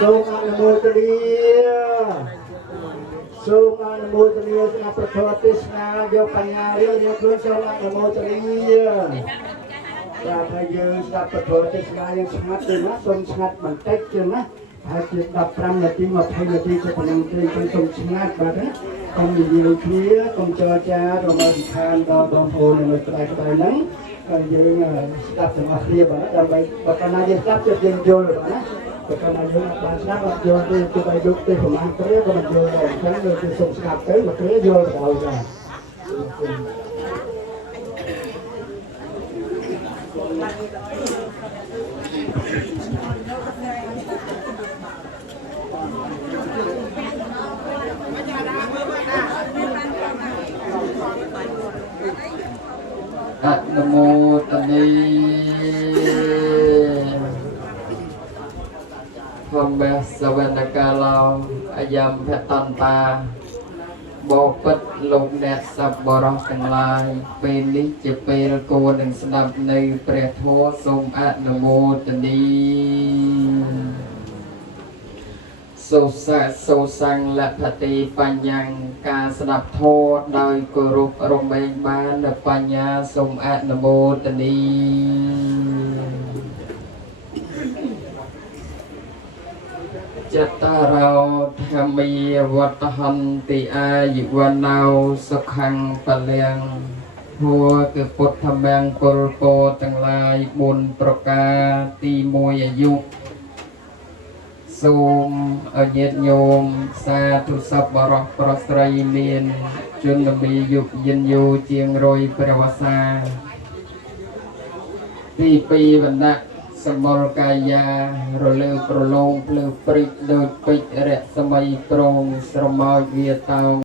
សូមអនុមោទនាសូមអនុមោទនាស្ដាប់ព្រះធម៌ទេសនាយកបញ្ញារៀងខ្លួនសូមអនុមោទនាបាទហើយយើងស្ដាប់ព្រះធម៌ទេសនាយើងស្ងាត់ទេណាសូមស្ងាត់បន្តិចទេណាហើយជា15នាទី20នាទីទៅប៉ុណ្ណឹងទេខ្ញុំសូមស្ងាត់បាទណាកុំនិយាយគ្នាកុំចរចារំខានដល់បងប្អូននៅក្បែរហ្នឹងហើយយើងស្ដាប់ទាំងអស់គ្នាបាទដើម្បីបើកាលណាយើងស្ដាប់ចិត្តយើងយល់បាទណាបើកាលណាយើងបានស្ដាប់អត់យល់ទេគឺឲ្យយកទៅប្រមាណគ្រាក៏មិនយល់ដែរអញ្ចឹងយើងគឺសូមស្ដាប់ទៅមកគ្រាយល់ទៅដល់ចាអនុមោទនីធម្មសវនកាឡោអយមភតន្តាបពិតលោកអ្នកសប្បុរសទាំងឡាយពេលនេះជាពេលគួរនឹងស្ដាប់នៅព្រះធម៌សូមអនុមោទនីសូសាសូសាំងលភតិបញ្ញការស្ដាប់ធម៌ដោយគោរពរមែងបាននៅបញ្ញាសូមអនុមោទនីចតារោធម្មីវត្តហន្តិអាយុវណោសុខੰពលំហួគឺពុទ្ធមង្គលពរទាំងឡាយ4ប្រការទី1អាយុសូមអញាតញោមសាធុសប្បុរសប្រុសស្រីមានជនមីយុយិនយូជាង100ព្រះវស្សាទី2វណ្ណៈសម្បុរកាយារលើប្រឡងភ្លឺព្រិចដូចពេជ្ររស្មីប្រងស្រមោចវាតោង